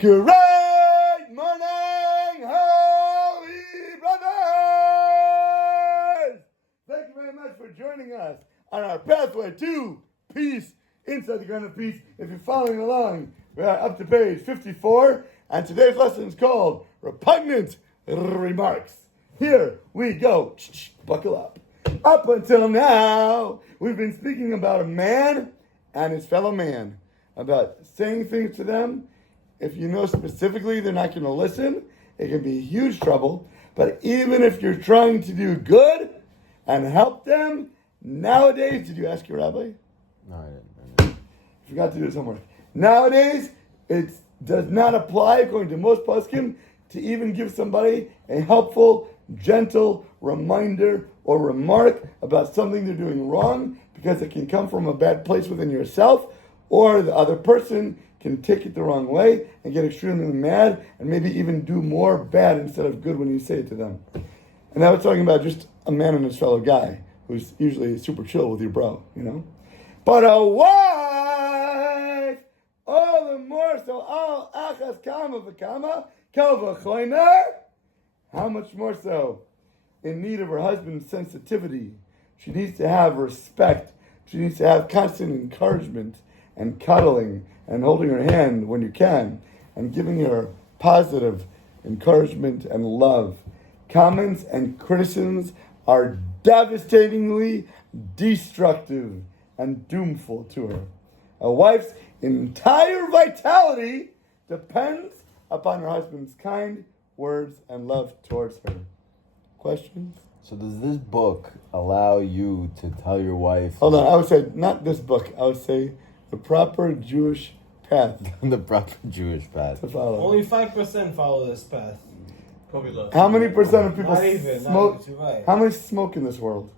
Great morning, holy brothers! Thank you very much for joining us on our pathway to peace, inside the ground of peace. If you're following along, we are up to page 54, and today's lesson is called Repugnant Remarks. Here we go. Buckle up. Up until now, we've been speaking about a man and his fellow man, about saying things to them. If you know specifically they're not going to listen, it can be huge trouble. But even if you're trying to do good and help them, nowadays, did you ask your rabbi? No, I didn't. Forgot to do this homework. Nowadays, it does not apply, according to most poskim, to even give somebody a helpful, gentle reminder or remark about something they're doing wrong, because it can come from a bad place within yourself, or the other person can take it the wrong way and get extremely mad and maybe even do more bad instead of good when you say it to them. And now we're talking about just a man and his fellow guy who's usually super chill with your bro, you know? But a wife, all the more so, all achas kama v'kama, kal v'chomer, how much more so in need of her husband's sensitivity. She needs to have respect. She needs to have constant encouragement and cuddling and holding her hand when you can and giving her positive encouragement and love. Comments and criticisms are devastatingly destructive and doomful to her. A wife's entire vitality depends upon her husband's kind words and love towards her. Questions? So does this book allow you to tell your wife... Hold on, I would say, not this book, I would say the proper Jewish path. The proper Jewish path. To follow. Only 5% follow this path. Probably less. How many percent of people Not even, smoke? right. How many smoke in this world?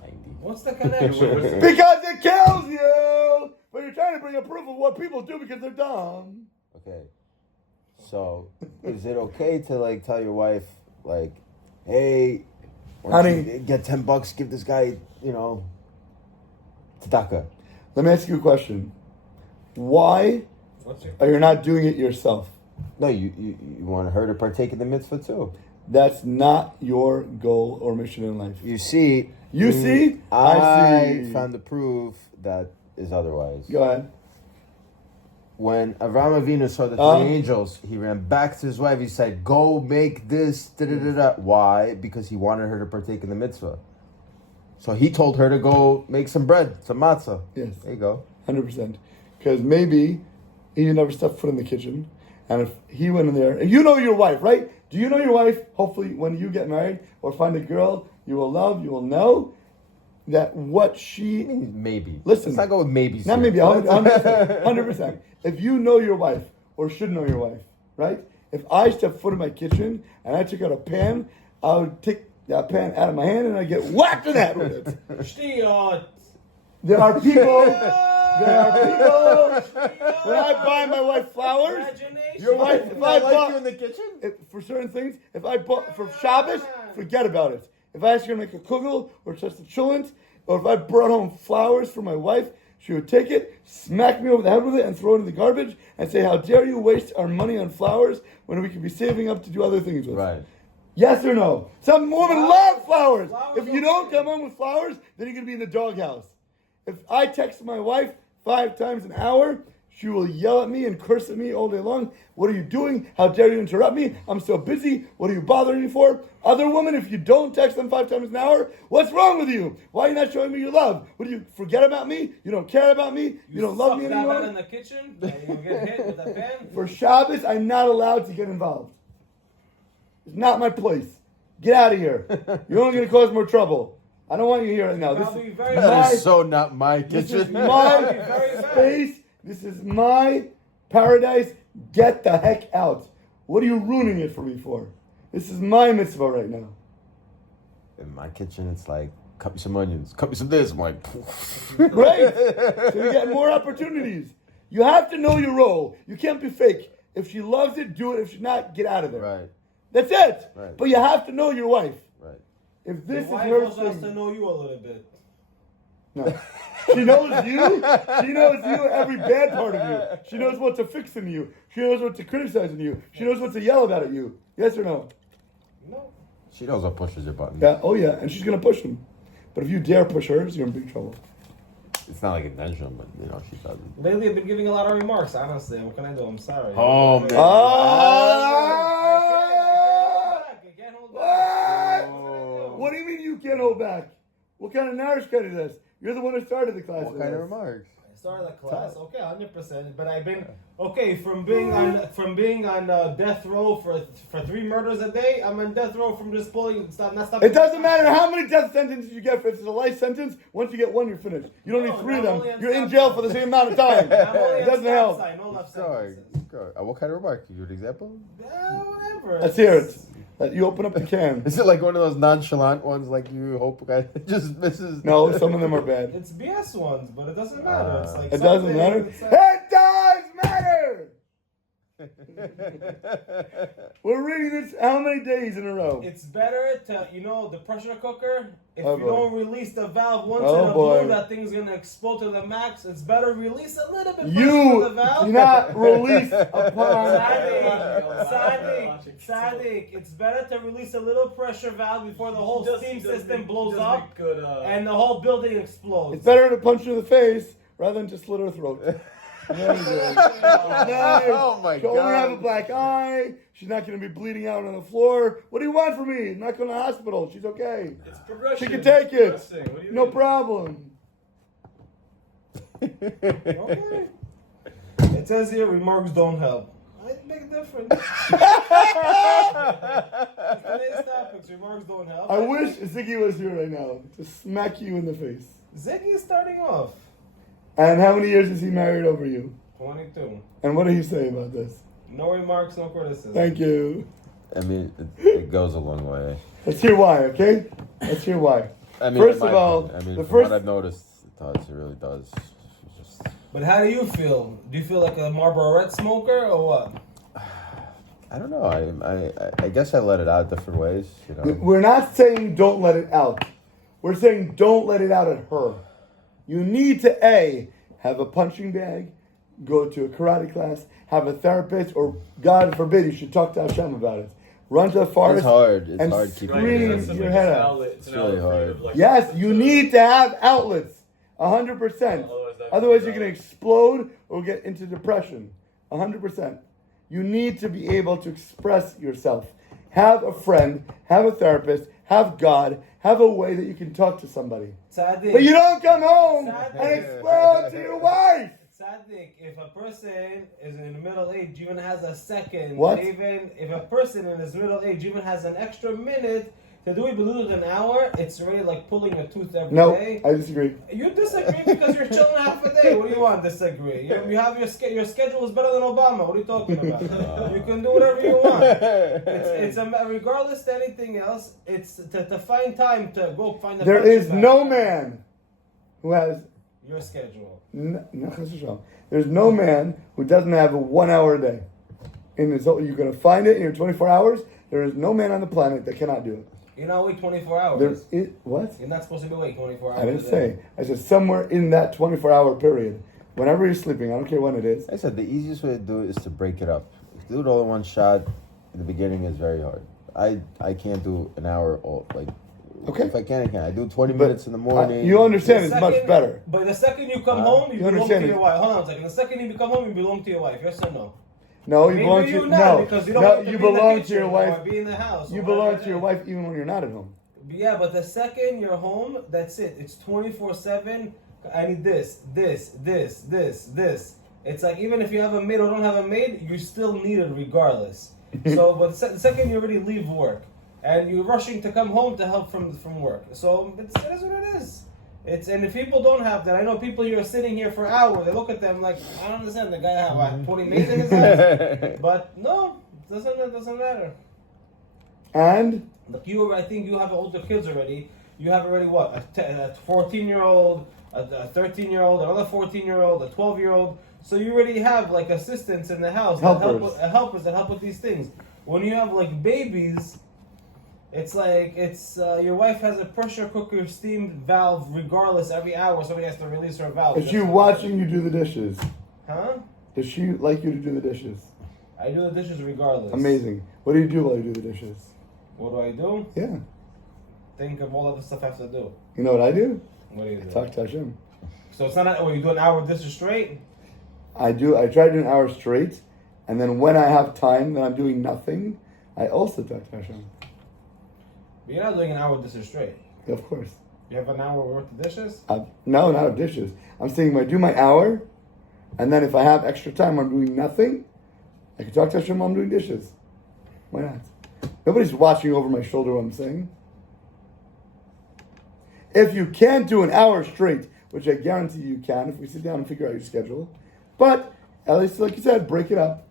90. What's the connection? Because it kills you! But you're trying to bring a proof of what people do because they're dumb. Okay. So, is it okay to tell your wife, hey, honey, get $10, give this guy, tzedakah? Let me ask you a question. Why are you not doing it yourself? No, you want her to partake in the mitzvah too. That's not your goal or mission in life. You see? You see? I see. found the proof that is otherwise. Go ahead. When Avraham Avinu saw the three angels, he ran back to his wife. He said, go make this, da-da-da-da. Why? Because he wanted her to partake in the mitzvah. So he told her to go make some bread, some matzah. Yes. There you go. 100%. Because maybe he never stepped foot in the kitchen. And if he went in there, and you know your wife, right? Do you know your wife? Hopefully when you get married or find a girl you will love, you will know that what she... Maybe. Listen. Let's not go with maybe. Not maybe, 100%. 100%. If you know your wife, or should know your wife, right? If I step foot in my kitchen and I took out a pan, I would take that pan out of my hand and I get whacked in that with it. There are people... when I buy my wife flowers, your wife, if I bought you in the kitchen? For certain things, if I bought for Shabbos, forget about it. If I asked her to make a kugel or just a chulent, or if I brought home flowers for my wife, she would take it, smack me over the head with it, and throw it in the garbage, and say, how dare you waste our money on flowers when we could be saving up to do other things with. Right. Yes or no? Some women love flowers. If you don't come home with flowers, then you're going to be in the doghouse. If I text my wife 5 times an hour, she will yell at me and curse at me all day long. What are you doing? How dare you interrupt me? I'm so busy. What are you bothering me for? Other women, if you don't text them 5 times an hour, what's wrong with you? Why are you not showing me your love? What do you forget about me? You don't care about me? You don't love me anymore? That in the kitchen? You get hit with a pan? For Shabbos, I'm not allowed to get involved. It's not my place. Get out of here. You're only going to cause more trouble. I don't want you here right now. That is so not my kitchen. This is my space. This is my paradise. Get the heck out. What are you ruining it for me for? This is my mitzvah right now. In my kitchen, it's like, cut me some onions, cut me some this. I'm like, great. So you get more opportunities. You have to know your role. You can't be fake. If she loves it, do it. If she's not, get out of there. Right. That's it. Right. But you have to know your wife. Right. If this the is wife her also has thing, to know you a little bit. No. She knows you. She knows you, every bad part of you. She knows what to fix in you. She knows what to criticize in you. She knows what to yell about at you. Yes or no? No. She knows what pushes your button. Yeah. Oh yeah. And she's gonna push them. But if you dare push hers, you're in big trouble. It's not like intentional, but you know she doesn't. Lately, I've been giving a lot of remarks. Honestly, what can I do? I'm sorry. Oh, man. I can't hold back. What? What do you mean you can't hold back? What kind of nourishment is this? You're the one who started the class. What kind of remarks? I started the class, okay, 100%. But I've been from being on death row for 3 murders a day. I'm on death row from just pulling. Not stopping. It doesn't matter how many death sentences you get. If it's a life sentence, once you get one, you're finished. You don't need 3 of them. You're in jail for the same amount of time. It doesn't help. No left Sorry. sentences. What kind of remark? Can you give an example? Whatever. Let's hear it. You open up the can. Is it like one of those nonchalant ones, like you hope guy just misses? No, some of them are bad. It's BS ones, but it doesn't matter. It's like It doesn't something- matter. it's like- It does matter. We're reading this how many days in a row? It's better to, the pressure cooker. If Oh, you boy. don't release the valve once Oh, in a boy. blue, that thing's gonna explode to the max. It's better release a little bit pressure You to the valve. do not release upon. Sadik, it's better to release a little pressure valve before the whole steam system blows up and the whole building explodes. It's better to punch her in the face rather than just slit her throat. Oh my She'll only have a God. black eye. She's not going to be bleeding out on the floor. What do you want from me? Not going to the hospital. She's okay. It's progression. She can take it. Progressing. What do you No mean? problem. Okay. It says here remarks don't help. It makes a difference. Today's topics, remarks don't help. I wish Ziggy was here right now to smack you in the face. Ziggy's starting off. And how many years is he married over you? 22. And what did he say about this? No remarks, no criticism. Thank you. I mean, it goes a long way. Let's hear why, okay? Let's hear why. I mean, First in my of all, opinion, I mean, the from first- what I've noticed, it does. It really does. It's just, But how do you feel? Do you feel like a Marlboro Red smoker or what? I don't know. I guess I let it out different ways. You know. We're not saying don't let it out. We're saying don't let it out at her. You need to, have a punching bag, go to a karate class, have a therapist, or God forbid, you should talk to Hashem about it. Run to the forest It's hard. It's and hard keeping scream it. your head out. It's It's really hard. Yes, you need to have outlets. 100%. Otherwise, you're going to explode or get into depression. 100%. You need to be able to express yourself. Have a friend, have a therapist, have God, have a way that you can talk to somebody. Sadik. But you don't come home Sadik. and explode to your wife. Sadik, if a person is in the middle age, even has a second, What? even if a person in his middle age even has an extra minute to do it within an hour, it's really like pulling a tooth every No, day. I disagree. You disagree because you're chilling half a day. What do you want? Disagree? You have your schedule is better than Obama. What are you talking about? You can do whatever you want. It's regardless to anything else. It's to find time to go find. There is no man who has. Your schedule. There's no man who doesn't have a 1 hour a day. In his whole, you're gonna find it in your 24 hours. There is no man on the planet that cannot do it. You're not awake 24 hours. There is what? You're not supposed to be awake 24 hours. I didn't a day. say. I said somewhere in that 24-hour period, whenever you're sleeping. I don't care when it is. I said the easiest way to do it is to break it up. To do it all in one shot in the beginning is very hard. I can't do an hour all like. Okay. If I can, I can. I do 20 But, minutes in the morning. You understand The it's much second- better. But the second you come home, you belong to understand your it. wife. Hold on a second. The second you come home, you belong to your wife. Yes or no? No, you Maybe belong to you no, not because you don't no. have to You be in the belong to kitchen your wife. or be in the house. You or belong whatever to your it is. wife even when you're not at home. Yeah, but the second you're home, that's it. It's 24/7. I need this. It's like even if you have a maid or don't have a maid, you still need it regardless. So, but the second you already leave work and you're rushing to come home to help from work, so it is what it is. And if people don't have that, I know people here are sitting here for hours. I look at them like I don't understand. The guy have what, 20 maids in his house, but no, it doesn't matter. And Look, I think you have older kids already. You have already what? A 14-year-old, a 13-year-old, another 14-year-old, a 12-year-old. So you already have like assistants in the house, Helpers that help with these things. When you have like babies, It's like your wife has a pressure cooker steam valve regardless every hour. Somebody has to release her valve. Is she watching you do the dishes? Huh? Does she like you to do the dishes? I do the dishes regardless. Amazing. What do you do while you do the dishes? What do I do? Yeah. Think of all other stuff I have to do. You know what I do? What do you do? Talk to Hashem. So it's not you do an hour of dishes straight? I try to do an hour straight, and then when I have time, when I'm doing nothing, I also talk to Hashem. But you're not doing an hour of dishes straight. Yeah, of course. You have an hour worth of dishes? No, not of dishes. I'm saying when I do my hour, and then if I have extra time, I'm doing nothing, I can talk to Hashem while I'm doing dishes. Why not? Nobody's watching over my shoulder what I'm saying. If you can't do an hour straight, which I guarantee you can, if we sit down and figure out your schedule, but at least, like you said, break it up.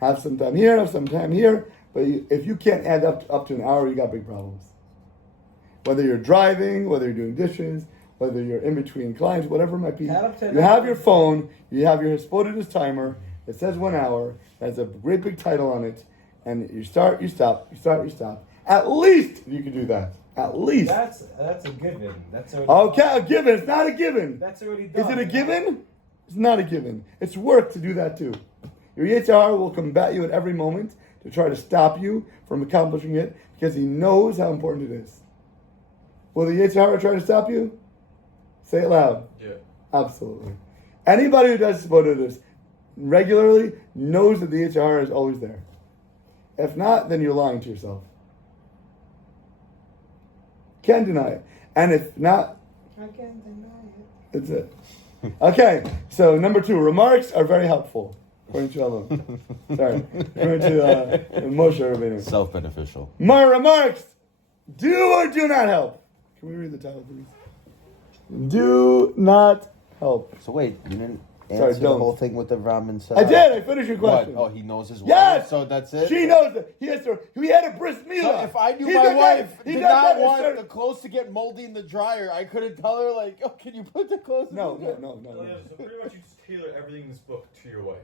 Have some time here, have some time here. But if you can't add up to an hour, you got big problems. Whether you're driving, whether you're doing dishes, whether you're in between clients, whatever it might be. You have your phone, you have your Hisbodedus timer. It says 1 hour. It has a great big title on it. And you start, you stop, you start, you stop. At least you can do that. At least. That's a given. That's already Okay, done. a given. It's not a given. That's already done. Is it a given? It's not a given. It's work to do that too. Your Yetzer Hara will combat you at every moment to try to stop you from accomplishing it because he knows how important it is. Will the Yetzer Hara try to stop you? Say it loud. Yeah. Absolutely. Anybody who does this regularly knows that the Yetzer Hara is always there. If not, then you're lying to yourself. Can't deny it. And if not, I can't deny it. that's it. Okay, so number 2, remarks are very helpful. According to Shalom. Sorry. According to Moshe Rabbeinu. Self-beneficial. My remarks do or do not help. Can we read the title, please? Do not help. So wait, you didn't Sorry, answer the don't. whole thing with the Ramen said? I did. I finished your question. What? Oh, he knows his wife? Yes! So that's it? She knows that. He had a bris milah. So if I knew He my does wife that- he did does not that want instead- the clothes to get moldy in the dryer, I couldn't tell her, like, oh, can you put the clothes in No. the dryer? So pretty much you just tailor everything in this book to your wife.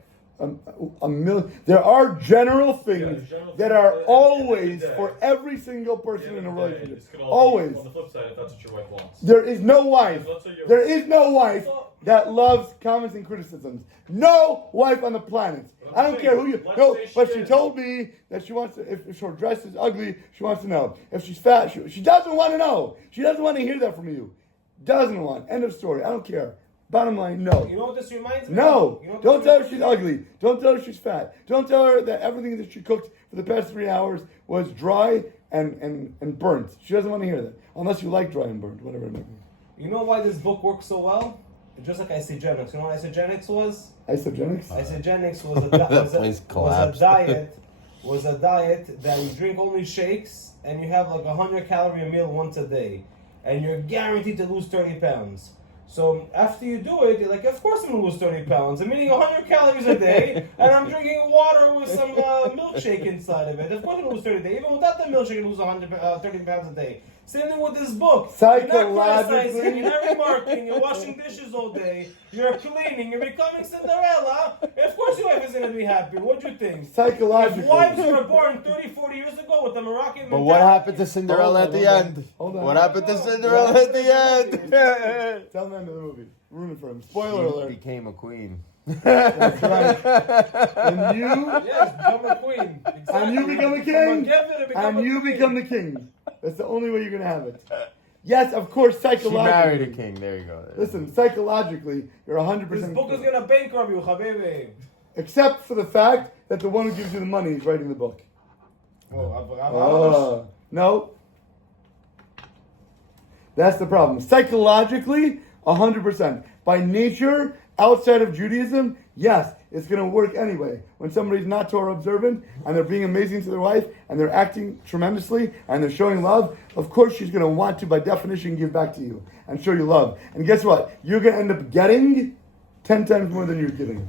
There are general things general that things, are but at the end of always the day- for every single person in a It's relationship. gonna all Always. be on the flip side if that's what your wife wants. There is no wife. So let's say your- There is no wife that loves comments and criticisms. No wife on the planet. I don't care who you. Let's No, say she but she is. told me that she wants to. If her dress is ugly, she wants to know. If she's fat, she doesn't want to know. She doesn't want to hear that from you. Doesn't want. End of story. I don't care. Bottom line, no. You know what this reminds me No. of? You know what Don't this tell her reminds she's me of? ugly. Don't tell her she's fat. Don't tell her that everything that she cooked for the past 3 hours was dry and burnt. She doesn't want to hear that. Unless you like dry and burnt, whatever it may be. You know why this book works so well? Just like isogenics. You know what isogenics was? Isogenics? Isogenics was a, That was place a collapsed. diet that you drink only shakes and you have like 100-calorie meal once a day, and you're guaranteed to lose 30 pounds. So after you do it, you're like, of course I'm gonna lose 30 pounds. I'm eating 100 calories a day, and I'm drinking water with some milkshake inside of it. Of course I'm gonna lose 30 a day. Even without the milkshake, you lose 30 pounds a day. Same thing with this book. You're not criticizing, you're not remarking, you're washing dishes all day, you're cleaning, you're becoming Cinderella. Of course your wife isn't going to be happy. What do you think? Psychologically. If wives were born 30, 40 years ago with the Moroccan But mentality. what happened to Cinderella at the end? Hold on. What happened to Cinderella at the end? Tell the end of the movie. Ruin it for him. Spoiler She alert. became a queen. That's right. And you, Yes, become a queen. Exactly. and you become a From king, Gever to become and a you queen. become the king. That's the only way you're gonna have it. Yes, of course, She psychologically. married a king. There you go. Listen, psychologically, you're 100%. This book is going to bankrupt you, habibi. Except for the fact that the one who gives you the money is writing the book. No. That's the problem. Psychologically, 100%. By nature, outside of Judaism, yes, it's going to work anyway. When somebody's not Torah observant and they're being amazing to their wife and they're acting tremendously and they're showing love, of course she's going to want to, by definition, give back to you and show you love. And guess what? You're going to end up getting 10 times more than you're giving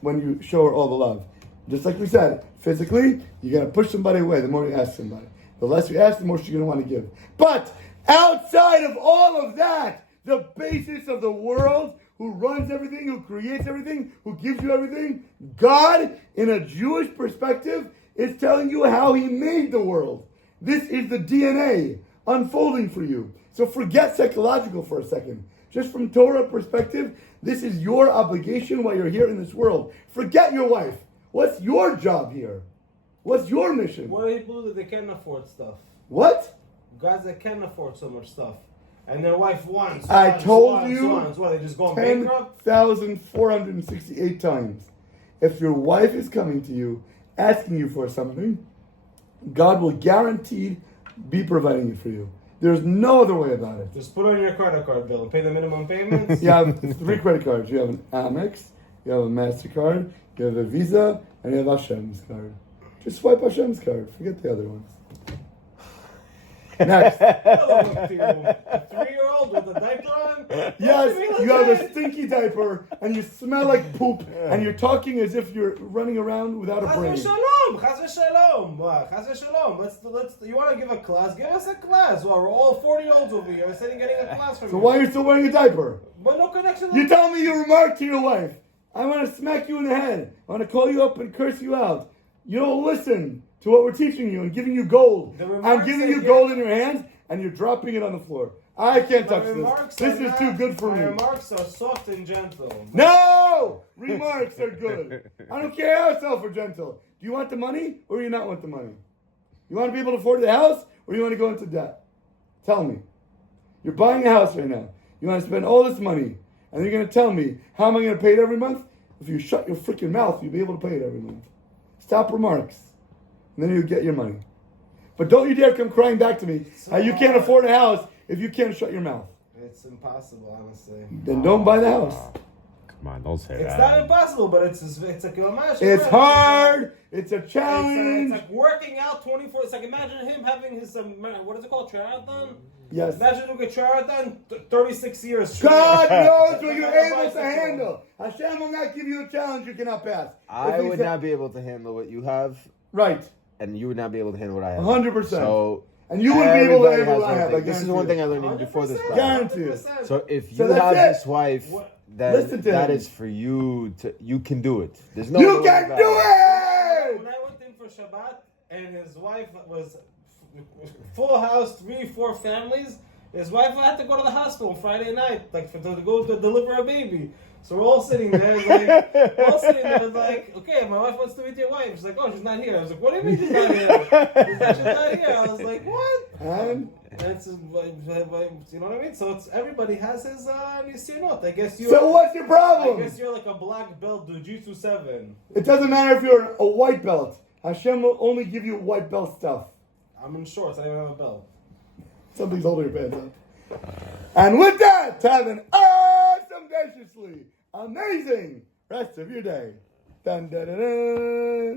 when you show her all the love. Just like we said, physically, you're going to push somebody away the more you ask somebody. The less you ask, the more she's going to want to give. But outside of all of that, the basis of the world, who runs everything, who creates everything, who gives you everything, God, in a Jewish perspective, is telling you how He made the world. This is the DNA unfolding for you. So forget psychological for a second. Just from Torah perspective, this is your obligation while you're here in this world. Forget your wife. What's your job here? What's your mission? What are people that they can't afford stuff? What? Guys that can't afford so much stuff. And their wife wants. I told wants, you wants. What, they just go bankrupt? 10,468 times. If your wife is coming to you, asking you for something, God will guaranteed be providing it for you. There's no other way about it. Just put on your credit card bill and pay the minimum payments. You have 3 credit cards. You have an Amex, you have a MasterCard, you have a Visa, and you have Hashem's card. Just swipe Hashem's card. Forget the other ones. Next. A 3-year-old with a diaper on? Yes, you have a stinky diaper, and you smell like poop, and you're talking as if you're running around without a brain. Chas v'shalom, chas v'shalom. Chas v'shalom. Let's. You want to give a class? Give us a class. Well, we're all 40-year-olds over here sitting getting a class from you. So why are you still wearing a diaper? But no connection. You tell me you remark to your wife. I want to smack you in the head. I want to call you up and curse you out. You don't listen to what we're teaching you and giving you gold. I'm giving you gold in your hands, and you're dropping it on the floor. I can't touch this. This is too good for me. My remarks are soft and gentle. No! Remarks are good. I don't care how soft or gentle. Do you want the money, or do you not want the money? You want to be able to afford the house, or you want to go into debt? Tell me. You're buying a house right now. You want to spend all this money, and you're going to tell me, how am I going to pay it every month? If you shut your freaking mouth, you'll be able to pay it every month. Stop remarks. And then you get your money. But don't you dare come crying back to me how you can't afford a house if you can't shut your mouth. It's impossible, honestly. Then don't buy the house. Come on, don't say It's that. not impossible, but it's a kilometer. It's hard. It's a challenge. It's like working out 24. It's like imagine him having his what is it called, triathlon? Yes. Imagine doing a triathlon 36 years straight. God knows what Like you're on a able to bicycle. handle. Hashem will not give you a challenge you cannot pass. I If he would said- not be able to handle what you have, Right. and you would not be able to handle what I have. 100%. So And you wouldn't be able to everybody handle has what I one have. thing. This is one thing I learned even before this class. Guarantee it. 100%. So if So you that's have it. this wife, What? then Listen to that him. is for you to. You can do it. There's no. You way can about do it! When I went in for Shabbat and his wife was full house, 3-4 families, his wife had to go to the hospital Friday night, like to go to deliver a baby. So we're all sitting there, like, okay, my wife wants to meet your wife. She's like, oh, she's not here. I was like, what do you mean she's not here? She's like, she's not here. I was like, what? And That's you know what I mean. So it's everybody has his nisyonot. I guess you. so what's your I problem? guess you're like a black belt Jiu-Jitsu 7. It doesn't matter if you're a white belt. Hashem will only give you white belt stuff. I'm in shorts. I don't even have a belt. Something's holding your pants up. And with that, have an awesome, graciously amazing rest of your day. Dun, dun, dun, dun.